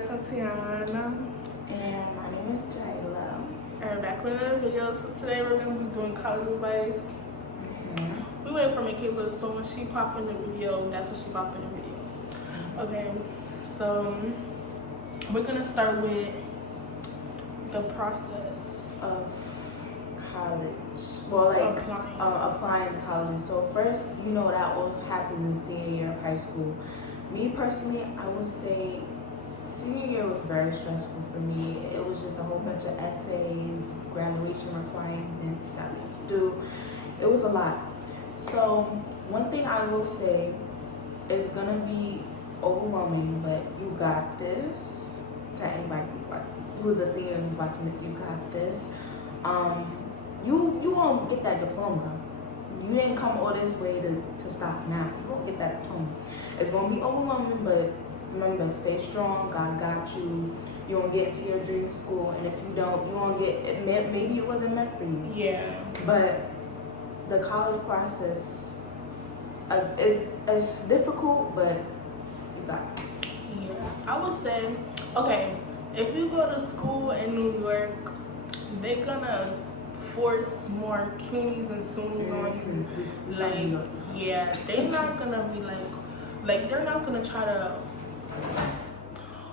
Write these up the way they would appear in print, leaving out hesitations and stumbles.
is Tatiana. And my name is Jayla. And back with another video. So today we're going to be doing college advice. We wait for Michaela, so when she pop in the video, that's when she pop in the video. Okay, so we're going to start with the process of college. Well, like applying to college. So first, that all happened in senior year of high school. Me personally, I would say senior year was very stressful for me. It was just a whole bunch of essays, graduation requirements that we had to do. It was a lot. So one thing I will say is gonna be overwhelming, but you got this. To anybody who's a senior and watching this, you got this. You won't get that diploma. You didn't come all this way to stop now. You won't get that diploma. It's gonna be overwhelming, but remember, stay strong. God got you. You won't get into your dream school, and if you don't, you won't get it. Maybe it wasn't meant for you. Yeah. But the college process is difficult, but you got it. Yeah. I would say, okay, if you go to school in New York, they're gonna force more CUNYs and SUNYs on you. Like, yeah, they're not gonna be like they're not gonna try to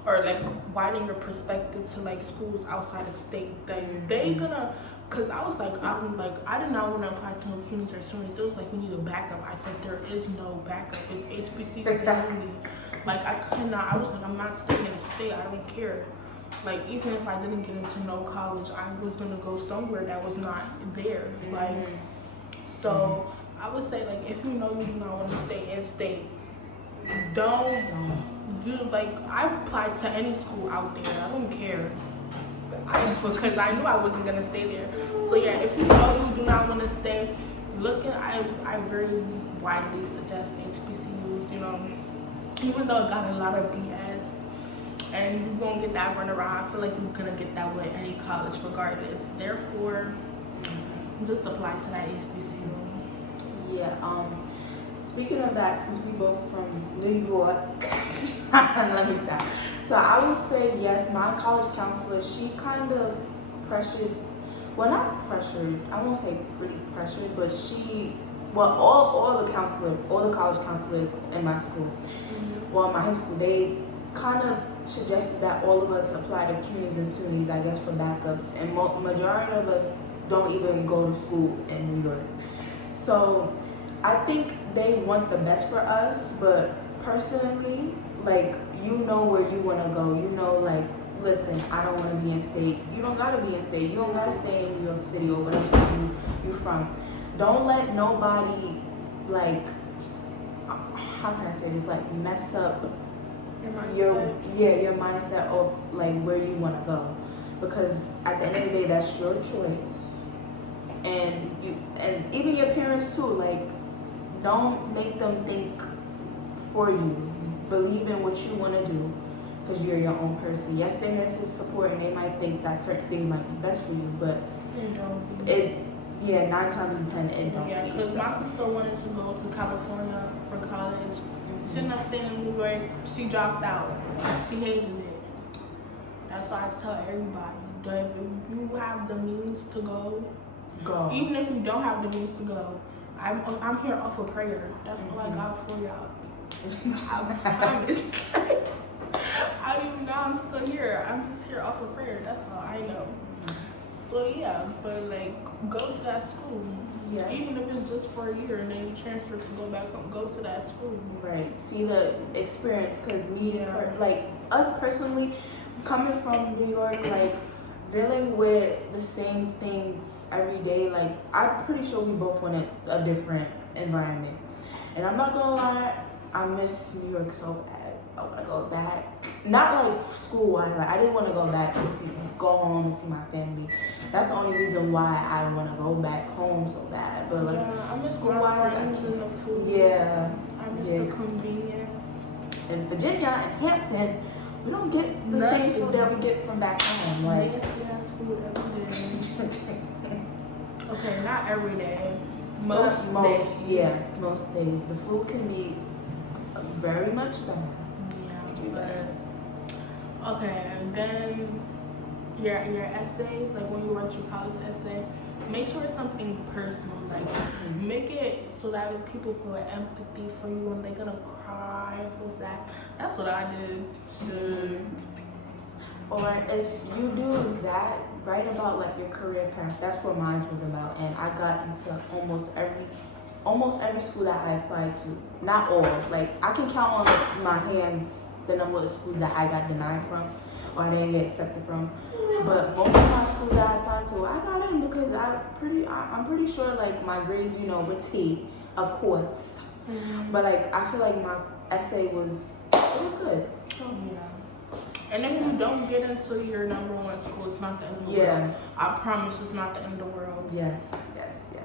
or like widen your perspective to like schools outside of state. Like they gonna, cause I was like, I did not want to apply to no CUNYs or SUNYs. It was like, we need a backup. I said there is no backup. It's HBCU only. Like I could not. I was like, I'm not staying in the state. I don't care. Like even if I didn't get into no college, I was gonna go somewhere that was not there. Like so, I would say like if you know you do not want to stay in state, don't do like I applied to any school out there. I don't care. Because I knew I wasn't gonna stay there. So yeah, if you know you do not want to stay, I very widely suggest HBCUs. Even though it got a lot of BS. And you won't get that runaround. I feel like you're gonna get that with any college regardless. Therefore, just apply to that HBCU. Yeah, speaking of that, since we both from New York, let me stop. So I would say yes, my college counselor, she kind of pressured, well not pressured, I won't say pretty pressured, but all the college counselors in my school, well my high school, they kind of suggested that all of us apply to CUNYs and SUNYs, I guess, for backups, and majority of us don't even go to school in New York. So I think they want the best for us, but personally, like, you know where you want to go. Like, listen, I don't want to be in state. You don't got to be in state. You don't got to stay in New York City or whatever city you're from. Don't let nobody, like, how can I say this, like, mess up your mindset of like where you want to go, because at the end of the day that's your choice, and even your parents too. Like, don't make them think for you. Believe in what you want to do, because you're your own person. Yes, they're here to support, and they might think that certain things might be best for you, but it 9 times in 10 it don't. Yeah, because my sister wanted to go to California for college. She ended up staying in New York. She dropped out. She hated it. That's why I tell everybody that if you have the means to go. Even if you don't have the means to go, I'm here off of prayer. That's all I got for y'all. I don't even know I'm still here. I'm just here off of prayer. That's all I know. So yeah, but like go to that school. Yeah. Even if it's just for a year and then you transfer to go back home, go to that school. Right. See the experience, because like us personally, coming from New York, like dealing with the same things every day, like I'm pretty sure we both wanted a different environment. And I'm not gonna lie, I miss New York so bad. I want to go back. Not like school-wise. Like I didn't want to go back to go home and see my family. That's the only reason why I want to go back home so bad. But like I miss school-wise, and the food. Yeah. I miss the convenience. In Virginia and Hampton, we don't get the same food that we get from back home. Like fast food every day. Okay, not every day. Most days. The food can be very much better. Yeah, Okay, and then your essays, like when you write your college essay, make sure it's something personal. Like make it so that people feel empathy for you and they're gonna cry and feel sad. That's what I did. Shit. Or if you do that, write about like your career path. That's what mine was about, and I got into almost every school that I applied to. Not all. Like I can count on my hands the number of schools that I got denied from or I didn't get accepted from. But most of my schools that I applied to, I got in because I'm pretty sure like my grades, were T, of course. Mm-hmm. But like I feel like my essay was good. So yeah. And if you don't get into your number one school, it's not the end of the world. I promise it's not the end of the world. Yes.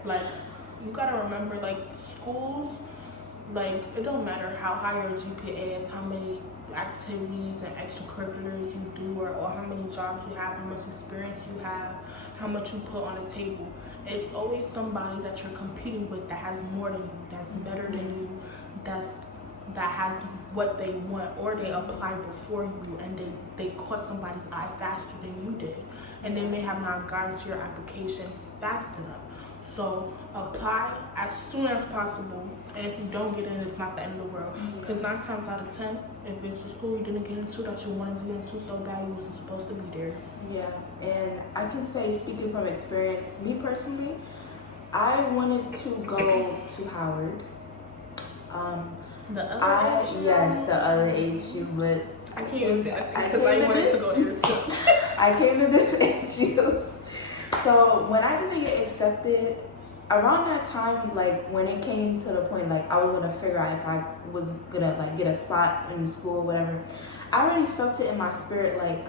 Like, you gotta remember, like, schools, like, it don't matter how high your GPA is, how many activities and extracurriculars you do, or how many jobs you have, how much experience you have, how much you put on the table. It's always somebody that you're competing with that has more than you, that's better than you, that has what they want, or they applied before you and they caught somebody's eye faster than you did, and they may have not gotten to your application fast enough. So apply as soon as possible, and if you don't get in, it's not the end of the world. Because 9 times out of 10, if it's a school you didn't get into that you wanted to get into so bad, you wasn't supposed to be there. Yeah, and I can say, speaking from experience, me personally, I wanted to go to Howard. The other HU? Yes, the other HU, but I can't even say that because I wanted to go there too. I came to this HU. So when I didn't get accepted, around that time, like when it came to the point, like I was gonna figure out if I was gonna like get a spot in school or whatever, I already felt it in my spirit. Like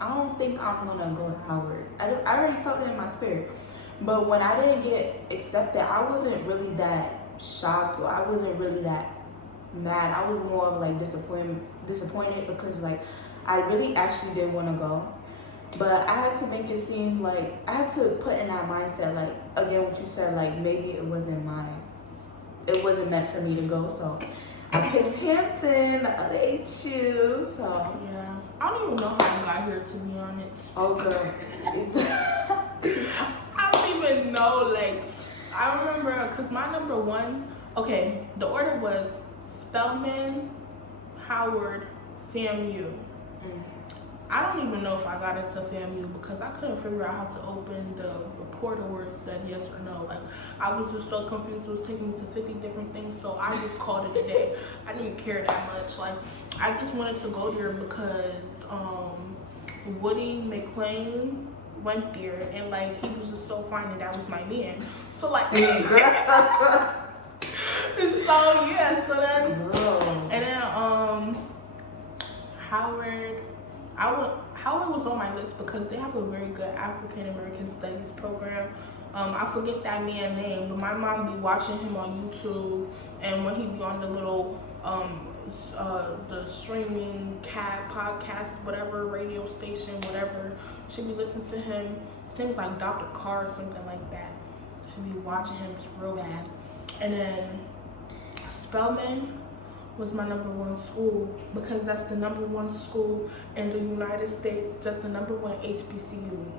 I don't think I'm gonna go to Howard. I already felt it in my spirit. But when I didn't get accepted, I wasn't really that shocked, or I wasn't really that mad. I was more of like disappointed because like I really actually did want to go, but I had to make it seem like I had to put in that mindset, like again what you said, like maybe it wasn't meant for me to go. So I picked Hampton, the other HU. So yeah, I don't even know how I got here, to be honest. Oh girl. I don't even know. Like I remember because my number one, okay, the order was Spelman, Howard, FAMU. I don't even know if I got into FAMU because I couldn't figure out how to open the portal where it said yes or no. Like I was just so confused. It was taking me to 50 different things, so I just called it a day. I didn't care that much. Like I just wanted to go there because Woody McClain went there, and like he was just so fine, and that was my man. So like so yeah, so then and then Howard was on my list because they have a very good African American Studies program. I forget that man's name, but my mom be watching him on YouTube, and when he be on the little the streaming podcast, whatever, radio station, whatever, she be listening to him. His name is like Dr. Carr or something like that. She be watching him real bad. And then Spelman was my number one school because that's the number one school in the United States. That's the number one HBCU,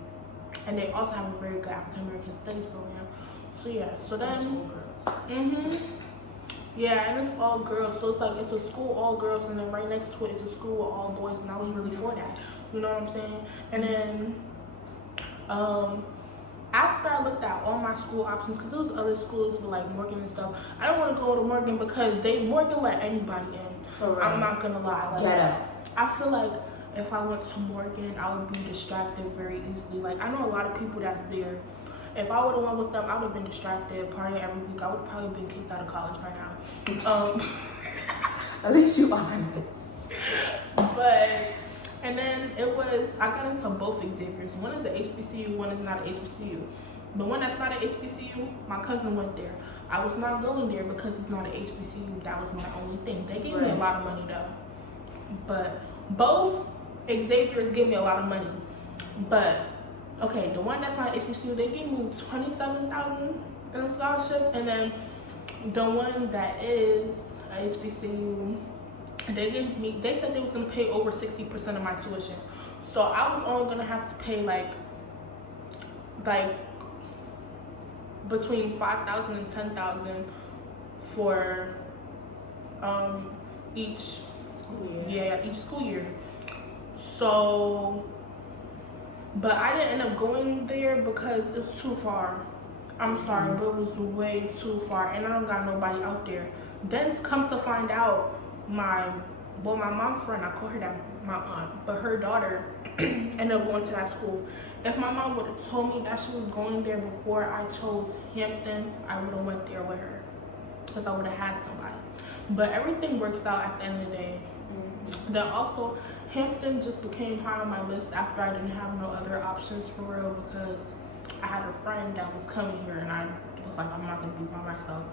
and they also have a very good African American Studies program. So yeah, so then yeah, and it's all girls. So it's like it's a school all girls, and then right next to it is a school with all boys, and I was really for that. You know what I'm saying? And then after I looked at all my school options, because there was other schools with like Morgan and stuff, I don't want to go to Morgan because Morgan let anybody in. For real. I'm not gonna lie. Like, Get up. I feel like if I went to Morgan, I would be distracted very easily. Like I know a lot of people that's there. If I would have went with them, I would have been distracted, partying every week. I would have probably been kicked out of college by now. At least you honest. But and then I got into both Xaviers. One is an HBCU, one is not an HBCU. The one that's not an HBCU, my cousin went there. I was not going there because it's not an HBCU. That was my only thing. They gave me a lot of money though. But both Xaviers gave me a lot of money. But okay, the one that's not HBCU, they gave me $27,000 in a scholarship, and then the one that is a HBCU, They said they was gonna pay over 60% of my tuition. So I was only gonna have to pay like between 5,000 and 10,000 for each School year. Yeah, each school year. So, but I didn't end up going there because it's too far. I'm sorry, but it was way too far, and I don't got nobody out there. Then come to find out, my mom friend, I call her that my aunt, but her daughter ended up going to that school. If my mom would have told me that she was going there before I chose Hampton, I would have went there with her, because I would have had somebody. But everything works out at the end of the day. Then also, Hampton just became high on my list after I didn't have no other options for real, because I had a friend that was coming here and I was like, I'm not gonna be by myself.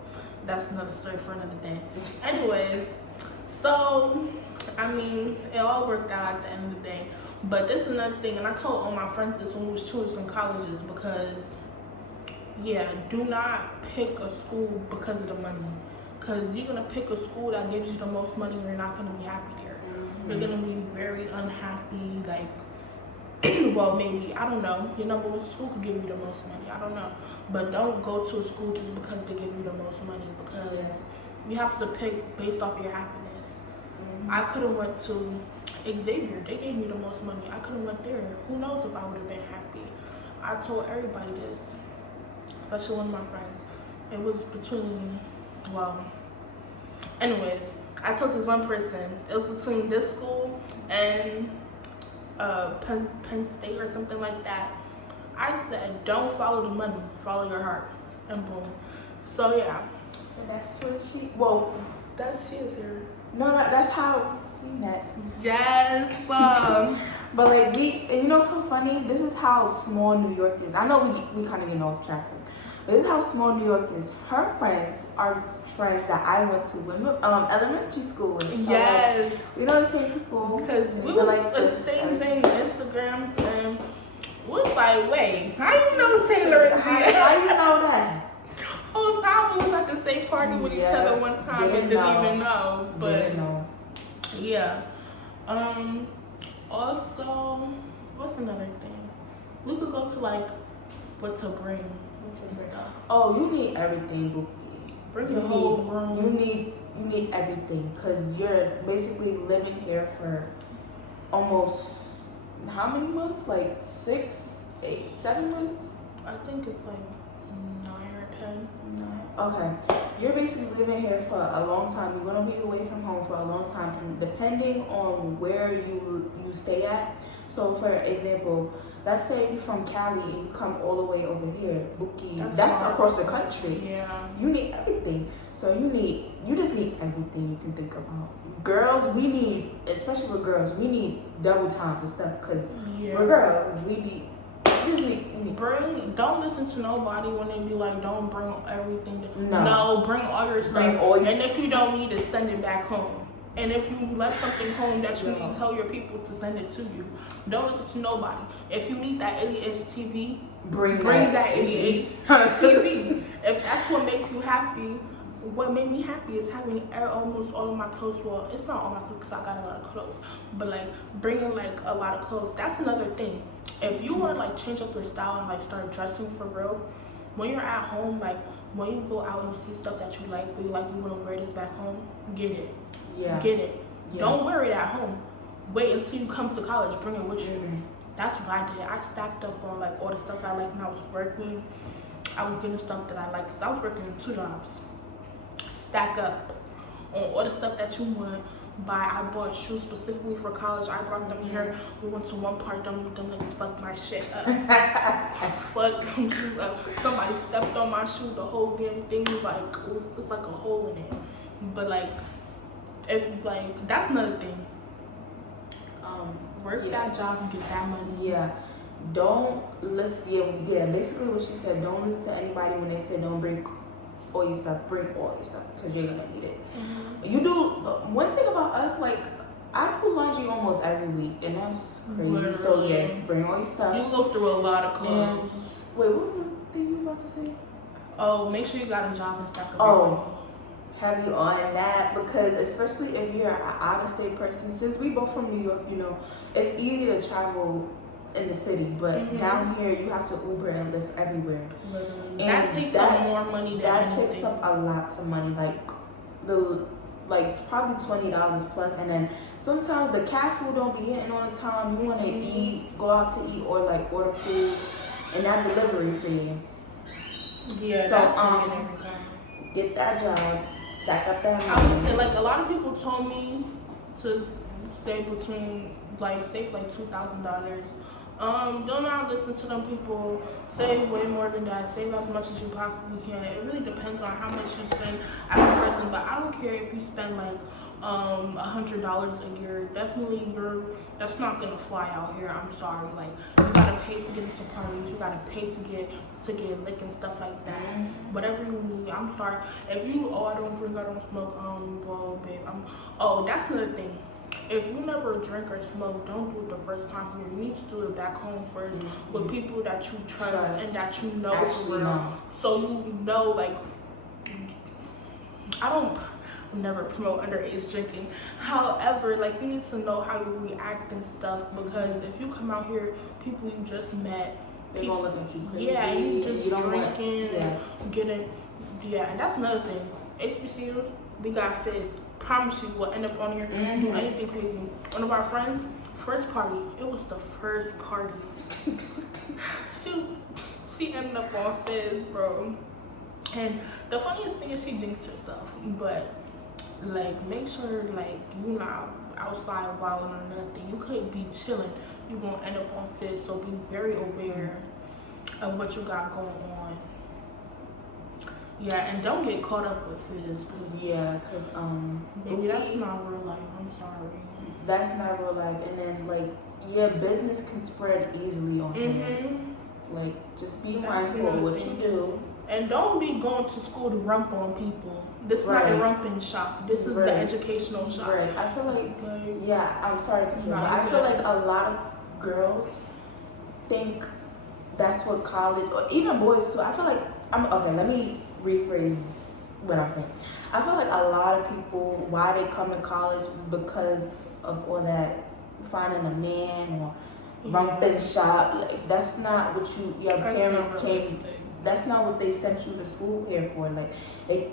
That's another story for another day. Anyways, so I mean, it all worked out at the end of the day. But this is another thing, and I told all my friends this when we was choosing colleges, because yeah, do not pick a school because of the money. Because you're gonna pick a school that gives you the most money and you're not gonna be happy there. You're gonna be very unhappy, like well, maybe, I don't know, your number one school could give you the most money, I don't know, but don't go to a school just because they give you the most money, because you have to pick based off your happiness. I could have went to Xavier, they gave me the most money, I could have went there, who knows if I would have been happy. I told everybody this, especially one of my friends. It was between, well, anyways, I told this one person, it was between this school and Penn State or something like that. I said, don't follow the money, follow your heart, and boom. So yeah. And that's what she She is here. No, that's how we met. Yes. But like you know what's so funny? This is how small New York is. I know we kind of get off track, but this is how small New York is. Her friends are friends that I went to in elementary school with. So Yes. Like, you know the same people. Because we was like the same Instagrams, and we was like, wait, how you know Taylor and How you know that? Whole time we was at the same party with each other one time and didn't even know. But didn't know. Yeah. Also, what's another thing? We could go to like what to bring. and stuff. Oh, you need everything, Bookie. Bring your whole room. You need everything, because you're basically living here for almost how many months? Like 6, 8, 7 months? I think it's like 9 or 10. 9. Okay. You're basically living here for a long time. You're gonna be away from home for a long time, and depending on where you stay at. So for example, let's say you're from Cali and you come all the way over here, Bookie. That's across the country. Yeah. You need everything. So you just need everything you can think about. Girls, especially with girls, we need double times and stuff, because we're girls. We need. Don't listen to nobody when they be like, don't bring everything. No, bring all your stuff. And if you don't need it, send it back home. And if you left something home that you need, tell your people to send it to you. Don't listen to nobody. If you need that 80-inch TV, bring that 80-inch TV. If that's what makes you happy. What made me happy is having almost all of my clothes. Well, it's not all my clothes because I got a lot of clothes, but like bringing like a lot of clothes. That's another thing. If you want to like change up your style and like start dressing for real, when you're at home, like when you go out and you see stuff that you like, but you want to wear this back home, get it. Yeah. Get it. Yeah. Don't wear it at home. Wait until you come to college. Bring it with you. That's what I did. I stacked up on like all the stuff I liked when I was working. I was getting stuff that I liked because I was working 2 jobs. Stack up on all the stuff that you want. I bought shoes specifically for college. I brought them here. We went to one part. Them niggas fucked my shit up. Fucked them shoes up. Somebody stepped on my shoe. The whole damn thing was like it's like a hole in it. But like. If like that's another thing. Work that job and get that money. Yeah. Don't listen. Yeah. Basically, what she said. Don't listen to anybody when they say don't bring all your stuff. Bring all your stuff because you're gonna need it. You do. One thing about us, like I do laundry almost every week, and that's crazy. Literally. So yeah, bring all your stuff. You go through a lot of clothes. And, wait, what was the thing you were about to say? Oh, make sure you got a job and stuff. have you on that, because especially if you're an out-of-state person, since we both from New York, it's easy to travel in the city, but down here you have to Uber and Lyft everywhere. Literally. And That takes up more money than that anything. takes up a lot of money, like probably $20 plus, and then sometimes the cat food don't be hitting all the time. You want to eat, go out to eat, or like order food, and that delivery fee. Yeah, So that's every time. get that job, stack up that I would say, money. like, a lot of people told me to save between, save like $2,000. Do not listen to them people. Save way more than that. Save as much as you possibly can. It really depends on how much you spend as a person. But I don't care if you spend like $100 a year. Definitely, that's not gonna fly out here. I'm sorry. Like, you gotta pay to get into parties. You gotta pay to get lick and stuff like that. Whatever you need. I'm sorry. If you I don't drink, I don't smoke. Well, babe, that's another thing. If you never drink or smoke, don't do it the first time here. You need to do it back home first with people that you trust and that you know for real. So you know, like, I don't never promote underage drinking. However, like, you need to know how you react and stuff, because if you come out here, people you just met, They gonna look at you crazy. yeah, you just don't drinking, getting, and that's another thing. HBCUs, we got fizz. Promise you, we'll end up on here do anything crazy. One of our friends, first party, it was the first party. she ended up on fizz, bro. And the funniest thing is she jinxed herself, but like, make sure like you not outside wilding or nothing. You could be chilling, you gonna end up on fizz. So be very aware of what you got going on. Yeah, and don't get caught up with fizz. Yeah, cause Maybe that's not real life. I'm sorry. That's not real life. And then like, business can spread easily on here. Like, just be mindful of what you do. And don't be going to school to rump on people. This is not the rumping shop. This is the educational shop. Right. I feel like, I'm sorry, but I feel like a lot of girls think that's what college, or even boys too. I feel like, let me rephrase what I'm saying. I feel like a lot of people, why they come to college is because of all that finding a man or rumping shop. Like, that's not what your parents came. That's not what they sent you to school here for. Like, they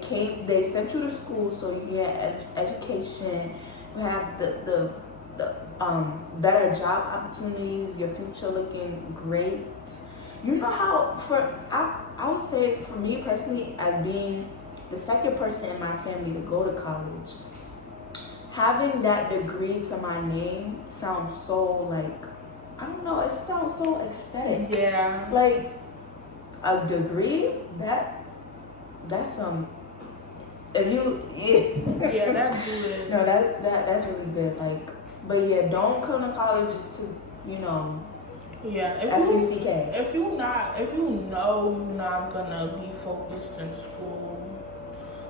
sent you to school so you get education, you have the better job opportunities, your future looking great. You know how, I would say for me personally, as being the second person in my family to go to college, having that degree to my name sounds so, like, I don't know, it sounds so aesthetic. Yeah. Like, a degree, that's if you, yeah, that's good. No, that's really good. Like, but yeah, don't come to college just to, yeah, if you know you're not gonna be focused in school.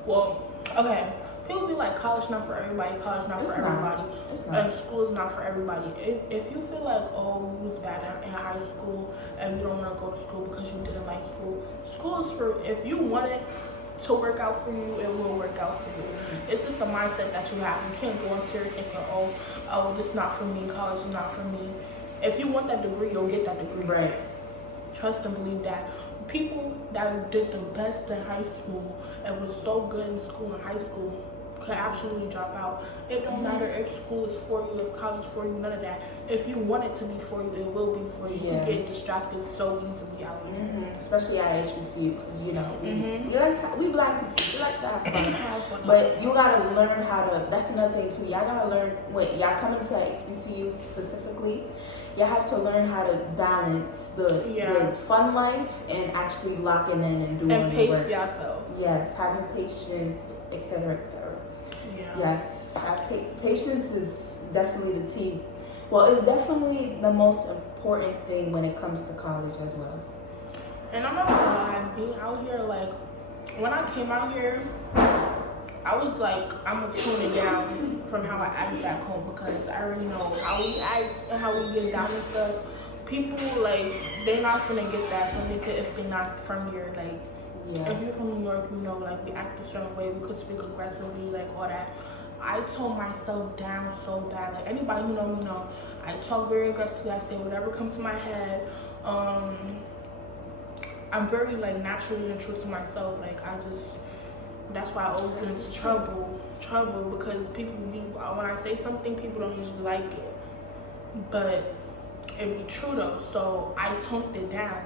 Well, okay. People be like, college not for everybody, and school is not for everybody. If you feel like, oh, you was bad in high school and you don't want to go to school because you didn't like school, school is for, if you want it to work out for you, it will work out for you. It's just the mindset that you have. You can't go into here thinking, oh, this is not for me, college is not for me. If you want that degree, you'll get that degree. Right. Trust and believe that. People that did the best in high school and was so good in school in high school could absolutely drop out. It don't matter if school is for you, if college is for you, none of that. If you want it to be for you, it will be for you. Yeah. You get distracted so easily out here. Especially at HBCU, because we black people, we like to have fun. Fun. But you gotta learn how to. That's another thing too. Y'all gotta learn when y'all come into HBCU specifically. You have to learn how to balance the fun life and actually locking in and doing and pace work. yourself. Yes, having patience, etc., etc. Yeah. Yes, patience is definitely the key. Well, it's definitely the most important thing when it comes to college as well. And I'm not gonna lie, being out here, like, when I came out here, I was like, I'm gonna tune it down from how I act back home, because I already know how we act and how we get down and stuff. People, like, they're not gonna get that from me if they're not from here. Like, Yeah. If you're from New York, you know, like, we act a certain way, we could speak aggressively, like, all that. I tone myself down so bad. Like, anybody who know me know, I talk very aggressively. I say whatever comes to my head. I'm very, like, naturally and true to myself. Like, that's why I always get into trouble because people, when I say something, people don't usually like it. But it be true though, so I toned it down.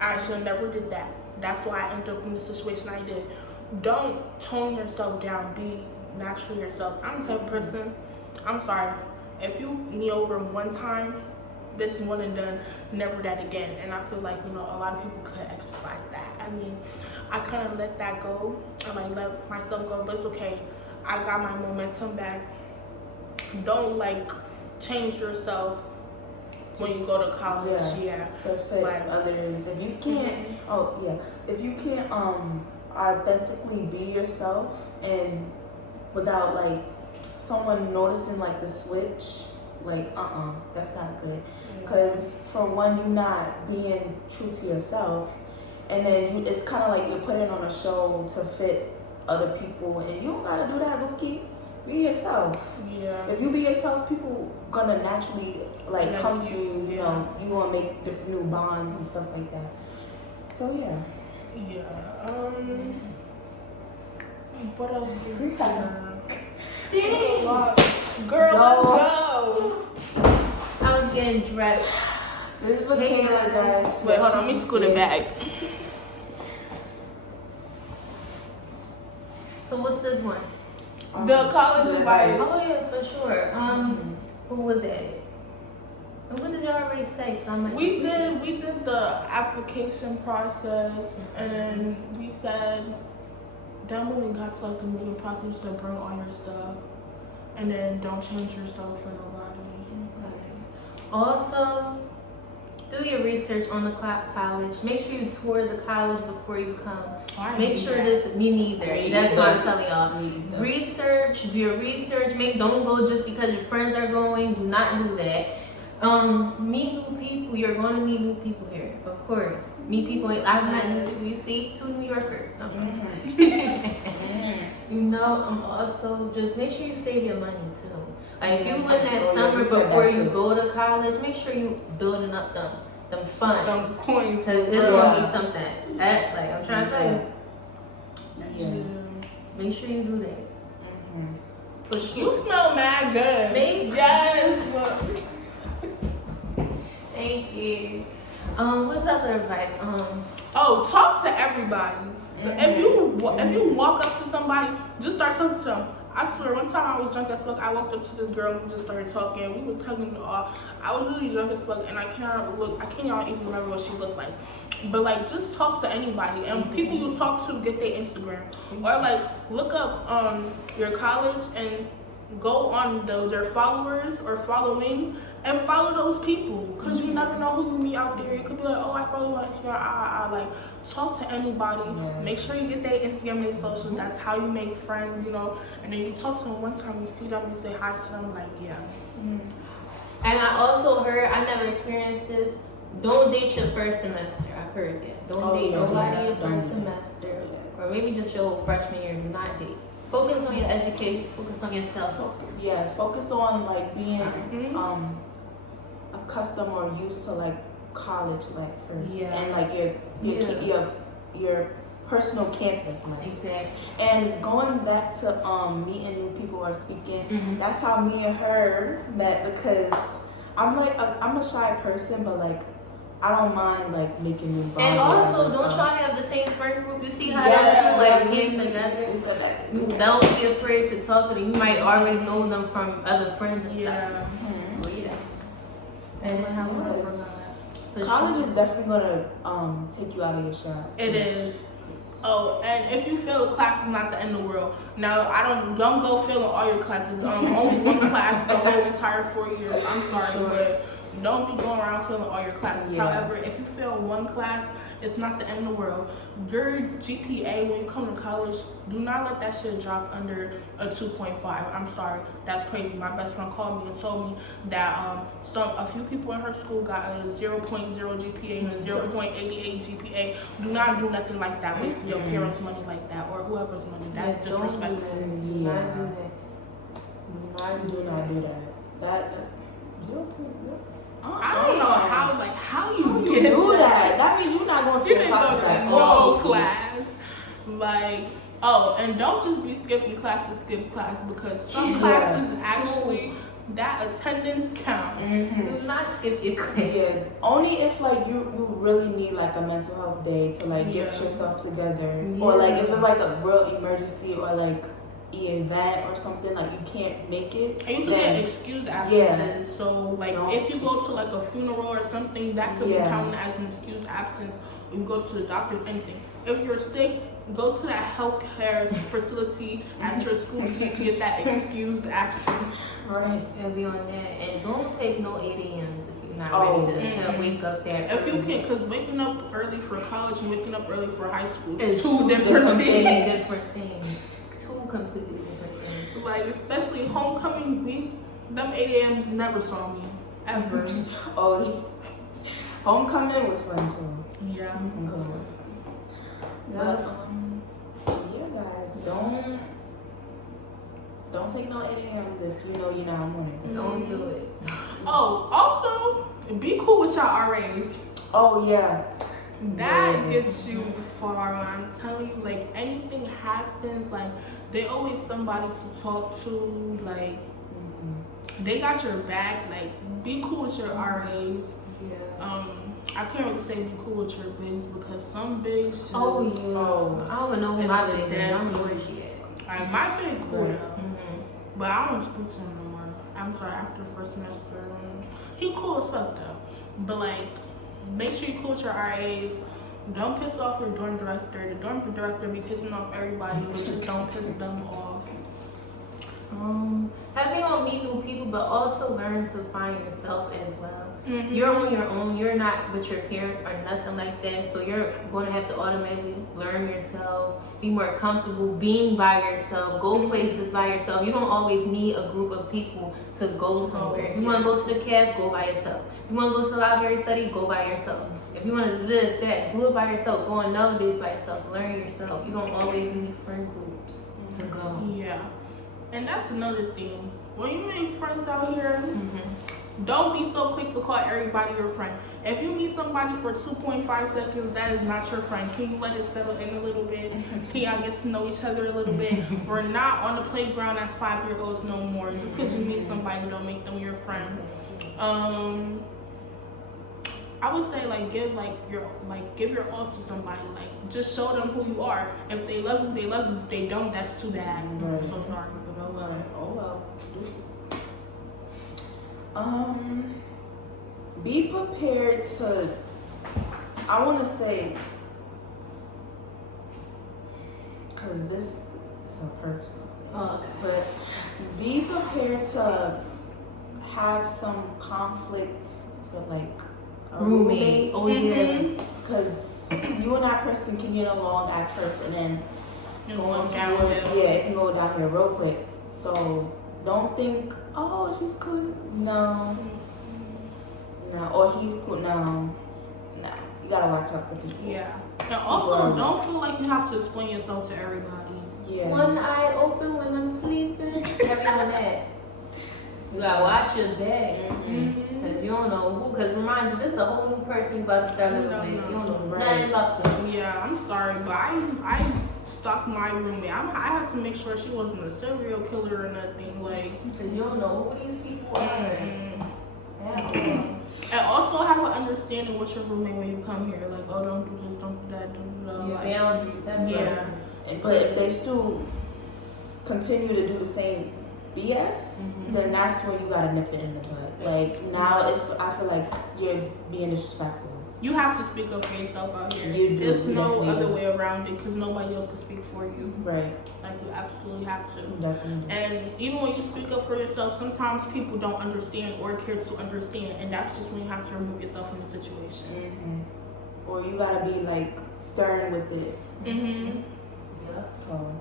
I should have never did that. That's why I ended up in the situation I did. Don't tone yourself down. Be naturally yourself. I'm the type of person, I'm sorry, if you me over one time, this is one and done, never that again. And I feel like, you know, a lot of people could exercise that. I mean, I kind of let that go. I like let myself go, but it's okay. I got my momentum back. Don't like change yourself when you go to college. Yeah. To fit like others. If you can't, if you can't authentically be yourself and without like someone noticing like the switch, like that's not good. Because for one, you're not being true to yourself, and then it's kind of like you're putting on a show to fit other people, and you don't gotta do that, Bookie. Be yourself. Yeah. If you be yourself, people gonna naturally like come to you. You know, you gonna make different new bonds and stuff like that. So yeah. Yeah. What else is there? Girl, let's go. I was getting dressed. This is Michaela, guys. Wait, hold on. Let me scoot it back. So what's this one? The college advice. Oh yeah, for sure. Who was it? And what did y'all already say? We did the application process, and then we said, then when we got to like the moving process, we said bring all your stuff, and then don't change yourself for nobody. Also, do your research on the college. Make sure you tour the college before you come. Make sure me neither. That's what I'm telling y'all. Research, do your research. Don't go just because your friends are going. Do not do that. Meet new people. You're going to meet new people here, of course. Meet people. I've met new people. You see, 2 New Yorkers. You know, also just make sure you save your money too. Like if you win that summer before you go to college, make sure you building up them funds. Them coins. Cause it's gonna be something. Like I'm trying to tell you. Yeah. Make sure you do that. For sure. You smell mad good. Me? Yes. Thank you. What's other advice? Talk to everybody. If you walk up to somebody, just start talking to them. I swear, one time I was drunk as fuck. I walked up to this girl and we just started talking. We was hugging off. I was really drunk as fuck, and I can't even remember what she looked like. But like, just talk to anybody, and people you talk to, get their Instagram, or like look up your college and go on their followers or following and follow those people, because you never know who you meet out there. It could be like, oh, I follow you on Instagram. Like, talk to anybody. Yes. Make sure you get their Instagram, their socials. That's how you make friends, you know. And then you talk to them one time, you see them, you say hi to them, like, yeah. And I also heard, I never experienced this, don't date your first semester. I've heard that. Don't date nobody your first semester. Or maybe just your whole freshman year. Do not date. Focus on your education. Focus on yourself. Yeah, focus on like being accustomed or used to like college life first. Yeah. And like your personal campus life. Exactly. And going back to meeting new people or speaking, that's how me and her met, because I'm a shy person, but like I don't mind like making new bonds. And also, don't y'all have the same friend group? You see how those two like came together? Don't be afraid to talk to them. You might already know them from other friends and stuff. Oh yeah. And college is definitely gonna take you out of your shell. It is. Oh, and if you feel the class is not the end of the world, now don't go failing all your classes. Only one class the whole entire 4 years. I'm sorry, but Don't be going around failing all your classes. Yeah. However, if you fail one class, it's not the end of the world. Your GPA when you come to college, do not let that shit drop under a 2.5. I'm sorry, that's crazy. My best friend called me and told me that a few people in her school got a 0.0 GPA and a 0.88 GPA. Do not do nothing like that. Waste your parents' money like that or whoever's money. That's disrespectful. Yeah. Do not do that. That 0.0. I don't know how you do get that. That means you're not going to you the didn't go class to at no all. class. Like, and don't just be skipping class to skip class because some classes actually that attendance count. Do not skip your class. Yes, only if like you really need like a mental health day to like get yourself together, or like if it's like a real emergency or like event or something, like you can't make it. And you can get excuse absences. So like if you go to like a funeral or something, that could be counted as an excuse absence. Or you go to the doctor, anything. If you're sick, go to that healthcare facility at your school so you can get that excused absence. Right. It'll be on that. And don't take no 8 a.m.s if you're not ready to wake up there. If you can, because waking up early for college and waking up early for high school It's two different things. Two completely different things. Like, especially homecoming week, them 8 a.m.s never saw me. Ever. Homecoming was fun too. Yeah. But, yeah, guys, don't take no 8 a.m.s if you know you're not wanting it. Don't do it. Oh, also, be cool with your RAs. Oh, yeah. That gets you far. I'm telling you, like, anything happens, like, they always somebody to talk to, like, they got your back. Like, be cool with your RAs. Yeah. I can't really say be cool with your bigs because some bigs just, I don't even know who my big is. I don't know where she at. Like, my big cool though. But I don't speak to him no more. I'm sorry, after the first semester. He cool as fuck though. But like, make sure you cool with your RAs. Don't piss off your dorm director. The dorm director be pissing off everybody, but just don't piss them off. Having on meet new people, but also learn to find yourself as well. Mm-hmm. You're on your own. You're not with your parents or nothing like that. So you're going to have to automatically learn yourself, be more comfortable being by yourself, go places by yourself. You don't always need a group of people to go somewhere. If you want to go to the caf, go by yourself. If you want to go to the library, study, go by yourself. If you want to do this, that, do it by yourself. Go on another days by yourself. Learn yourself. You don't always need friend groups to go. Yeah. And that's another thing. When you make friends out here, don't be so quick to call everybody your friend. If you meet somebody for 2.5 seconds, that is not your friend. Can you let it settle in a little bit? Can y'all get to know each other a little bit? We're not on the playground as 5-year-olds no more. Just because you meet somebody, don't make them your friend. I would say give your all to somebody. Like, just show them who you are. If they love you, they love you. If they don't, that's too bad. I'm so sorry, but oh well. Oh well. Be prepared to. I want to say, because this is a personal thing, but be prepared to have some conflict with like a roommate. Oh yeah. Because you and that person can get along at first, and then Going downhill. it can go downhill real quick. So don't think, oh, she's cool. No, or he's cool. No. You gotta watch out for people. Yeah. And also, don't feel like you have to explain yourself to everybody. Yeah. One eye open when I'm sleeping. Heavy on that. You gotta watch your back. Cause you don't know who. Cause remind you, this is a whole new person you about to start living with. You don't know nothing about them. Yeah, I'm sorry, but I stalked my roommate. I had to make sure she wasn't a serial killer or nothing. Like, Cause you don't know who these people are. And also have an understanding with your roommate when you come here. Like, oh, don't do this, don't do that, don't do that. Your Like, boundaries. yeah. But if they still continue to do the same BS, then that's when you gotta nip it in the bud. Like, now, if I feel like you're being disrespectful, You have to speak up for yourself out here. You do, There's you no definitely other do. way around it because nobody else can speak for you. Right. Like, you absolutely have to. Definitely. And even when you speak up for yourself, sometimes people don't understand or care to understand, and that's just when you have to remove yourself from the situation. Mm-hmm. Or you gotta be like stern with it. Mm-hmm. Yeah. So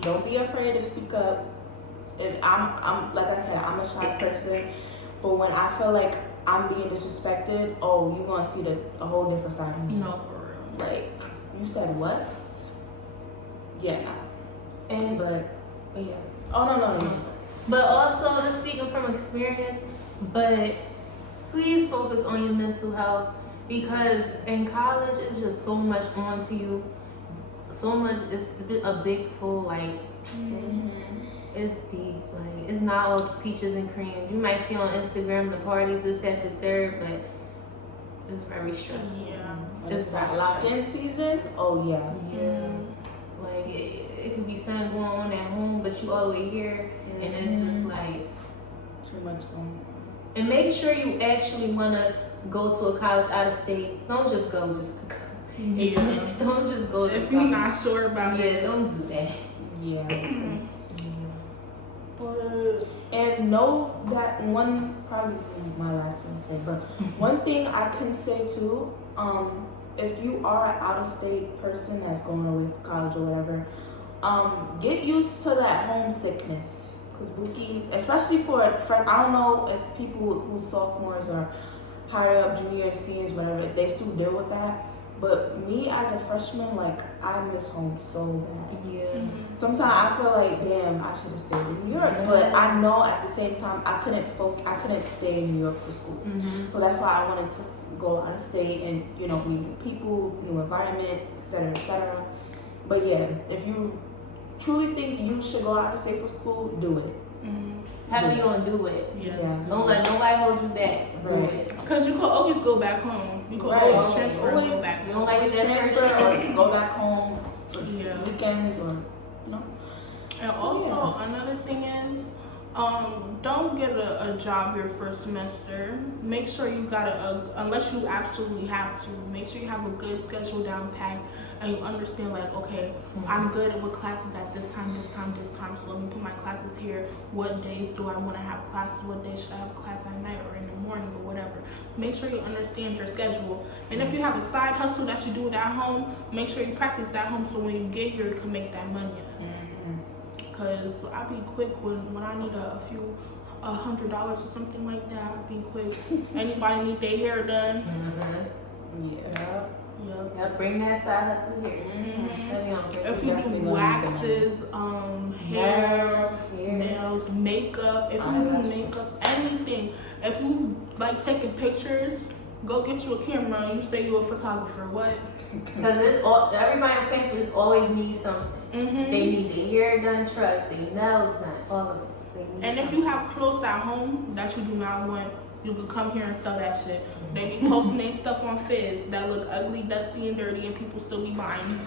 don't be afraid to speak up. If I'm like I said, I'm a shy person, but when I feel like I'm being disrespected, oh, you're gonna see a whole different side of me. No, for real. Like, you said what? Yeah, nah. And But yeah. oh no. But also, just speaking from experience, but please focus on your mental health because in college it's just so much onto you. So much, it's a big toll. Like it's deep. Like it's not all peaches and creams. You might see on Instagram the parties, this, that, the third, but it's very stressful. Yeah. When it's that lock-in season, oh yeah. Yeah. Like it could be something going on at home, but you all the way here, and it's just like Too much going on. And make sure you actually want to go to a college out of state. Don't just go, just go. Yeah. Don't just go to If you're college. not sure about Yeah, it. don't do that. Yeah. And know that one, probably my last thing to say, but one thing I can say too, if you are an out-of-state person that's going away for college or whatever, get used to that homesickness. Because Buki, especially for I don't know if people who sophomores or higher up, juniors, seniors, whatever, if they still deal with that. But me as a freshman, like, I miss home so bad. Yeah. Sometimes I feel like, damn, I should have stayed in New York. But I know at the same time, I couldn't stay in New York for school. Mm-hmm. So that's why I wanted to go out of state and, you know, meet new people, new environment, etc., etc. But yeah, if you truly think you should go out of state for school, do it. However you gonna do it. Yeah. Don't let nobody hold you back. Do Right. it. Because you can always go back home. You can Right. always transfer and go back. You don't like Always that first transfer year? or go back home for Yeah. weekends or, you know. And So, also, yeah. another thing is, don't get a job your first semester. Make sure you got unless you absolutely have to, make sure you have a good schedule down packed and you understand, like, okay, I'm good with classes at this time, so let me put my classes here. What days do I want to have classes? What days should I have class at night or in the morning or whatever? Make sure you understand your schedule. And if you have a side hustle that you do it at home, make sure you practice at home so when you get here, you can make that money. Cause I be quick when I need $100 or something like that. I be quick. Anybody need their hair done? Yeah. Yeah, bring that side hustle here. If you do waxes, hair, Nails, nails, makeup, if you do makeup, anything. If you like taking pictures, go get you a camera and you say you're a photographer. What? Because everybody on campus always needs something. They need their hair done, trust, their nails done, all of it. They need And if something. you have clothes at home that you do not want, you can come here and sell that shit. They be posting their stuff on Fizz that look ugly, dusty, and dirty, and people still be buying.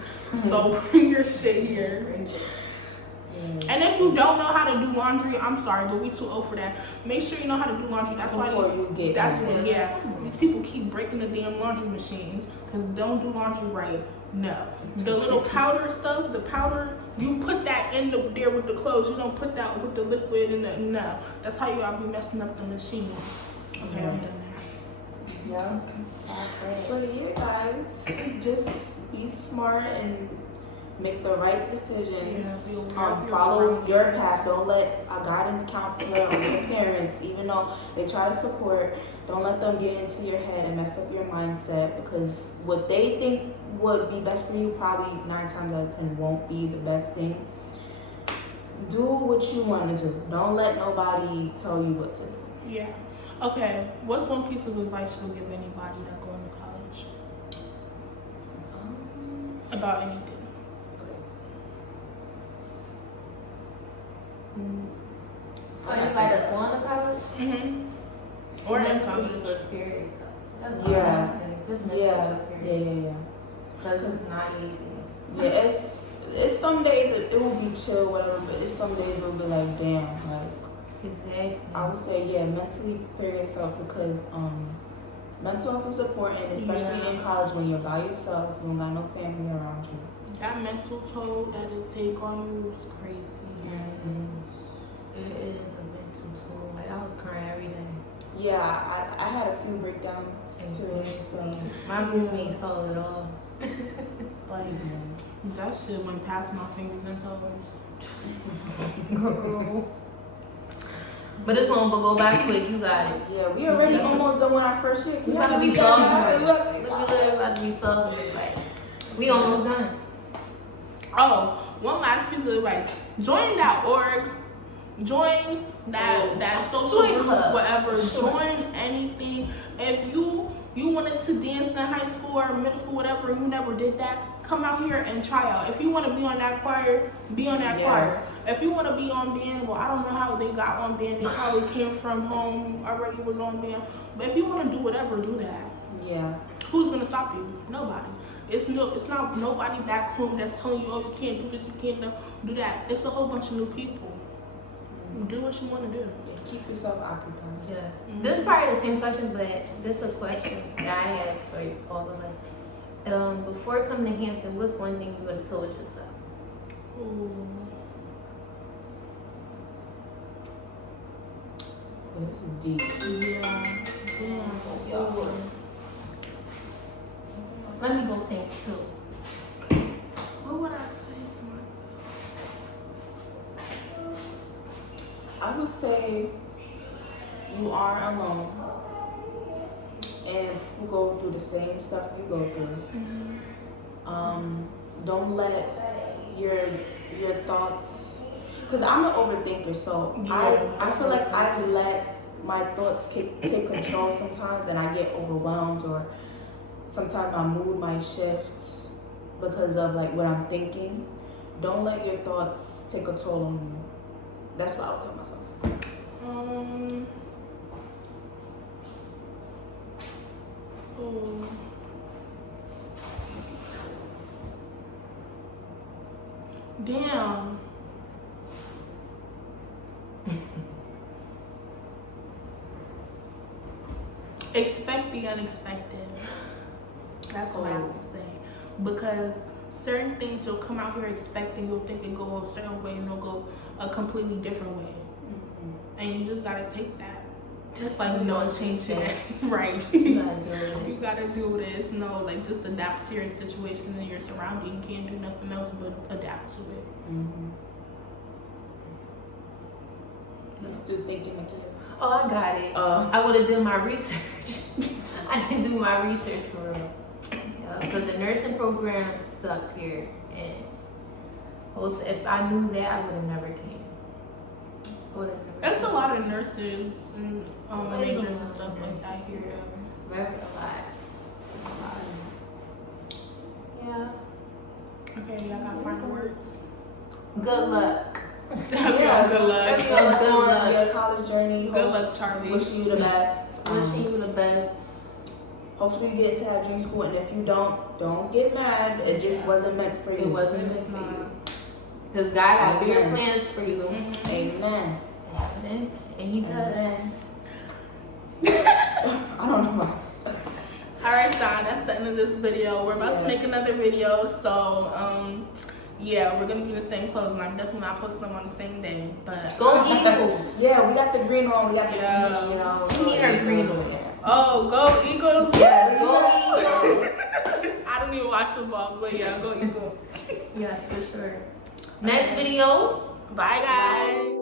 So bring your shit here. And if you don't know how to do laundry, I'm sorry, but we too old for that. Make sure you know how to do laundry. That's why these people keep breaking the damn laundry machines because they don't do laundry right. No, the little powder stuff, the powder, you put that in there with the clothes. You don't put that with the liquid and the no. That's how y'all be messing up the machine. Okay, I'm done now. Yeah. So yeah, guys, just be smart and make the right decisions. Yeah, be aware of your Follow surroundings. your path. Don't let a guidance counselor or your parents, even though they try to support, don't let them get into your head and mess up your mindset because what they think would be best for you probably 9 times out of 10 won't be the best thing. Do what you want to do. Don't let nobody tell you what to do. Yeah. Okay. What's one piece of advice you would give anybody that going to college about anything? For anybody that's going to college, Or in mentally college. prepare yourself. That's all Yeah. I'm saying. Just mentally Yeah, prepare yourself. Because it's not easy. Yeah, it's some days it will be chill, whatever, but it's some days it will be like, damn, like, Exactly. I would say, yeah, mentally prepare yourself because, Mental health is important, especially in college when you're by yourself, you don't got no family around you. That mental toll that it take on you is crazy. It is a mental toll. Like I was crying every day. Yeah, I had a few breakdowns too. So My roommate saw it all. That shit went past my fingers and toes. Girl. But it's gonna go by quick. You got it. yeah, we already almost done with our first year. We about to be sophomores. Look, we literally about to be sophomores. Like, we almost done. Oh, one last piece of advice. Join that org. Join that social Join group, club. whatever. Sure. Join anything. If you wanted to dance in high school or middle school, whatever, you never did that, come out here and try out. If you want to be on that choir, be on that choir. If you want to be on band, well, I don't know how they got on band. They probably came from home, already was on band. But if you want to do whatever, do that. Yeah. Who's gonna stop you? Nobody. It's not nobody back home that's telling you, oh, you can't do this, you can't do that. It's a whole bunch of new people. Do what you want to do. Yeah, keep yourself occupied. Yeah. Mhm. This is probably the same question, but this is a question that I have for all of us. Before coming to Hampton, what's one thing you would have told yourself? Ooh. Well, this is deep. Yeah. Damn. Y'all. Let me go think too. What would I say to myself? I would say you aren't alone, and you go through the same stuff you go through. Don't let your thoughts, because I'm an overthinker, so I feel like I let my thoughts take control sometimes, and I get overwhelmed, or sometimes my mood might shift because of like what I'm thinking. Don't let your thoughts take a toll on you. That's what I would tell myself. Oh. Damn. Expect the unexpected. That's what I would say. Because certain things you'll come out here expecting, you'll think it go a certain way and they'll go a completely different way. And you just gotta take that. Just like You no don't change change it. Right. You gotta do it. You gotta do this. No, like just adapt to your situation and your surrounding. You can't do nothing else but adapt to it. You still thinking again? Oh, I got it. I would have done my research. I didn't do my research for real. Because the nursing program sucked here. And if I knew that, I would have never came. There's a lot of nurses and majors and stuff like that here. Very a lot. Yeah. Okay, y'all got final words. Good luck. Yeah, good luck. Good luck. on your college journey. Good luck, Charlie. Wishing you the best. Wishing you the best. Hopefully you get to have dream school, and if you don't get mad. It just wasn't meant for you. It wasn't meant for you. Because God got bigger plans for you. Amen. And he does. I don't know why. Alright, John, that's the end of this video. We're about to make another video, so yeah, we're gonna be in the same clothes, and I'm definitely not posting them on the same day. But Go Eagles. Yeah, we got the green on. We got the green, you know. We need our green on. oh, go Eagles! Yeah, Go Eagles. I don't even watch football, but yeah, go Eagles. Yes, for sure. Next video. Bye, guys.